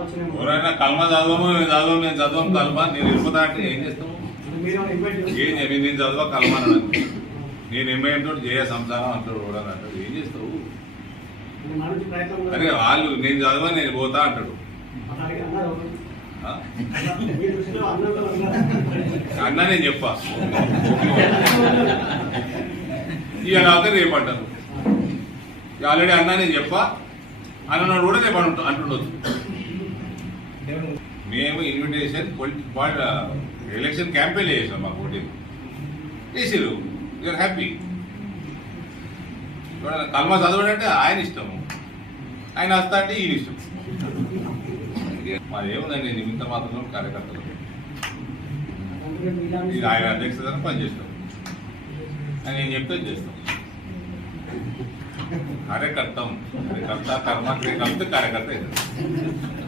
ఎవరైనా కల్మ చదవము నేను చదవం కల్మ నేను వెళ్ళిపోతా అంటే ఏం చేస్తావు? ఏం నేను చదవ కల్మ అనడానికి నేను ఏమైనా చేయ సంసారం అంటాడు కూడా అంటాడు. ఏం చేస్తావు? అరే వాళ్ళు నేను చదవ నేను పోతా అంటాడు. అన్నా నేను చెప్పా ఇవాళ రేపు అంటారు. ఆల్రెడీ అన్నా నేను చెప్పా అన్ననాడు కూడా రేపు అంటుండొచ్చు. మేము ఇన్విటేషన్ ఎలక్షన్ క్యాంపెయిన్ చేసాం. మాకు ఓటింగ్ చేసారు. You're happy. కల్మ చదవడంటే ఆయన ఇష్టము, ఆయన వస్తా అంటే ఈయన ఇష్టం. మరి ఏముందండి నిమిత్త మాత్రం కార్యకర్తలు ఇది ఆయన అధ్యక్షతను పనిచేస్తాం అని నేను చెప్తే చేస్తాం. కార్యకర్త కర్మ కలిపితే కార్యకర్త అవుతుంది.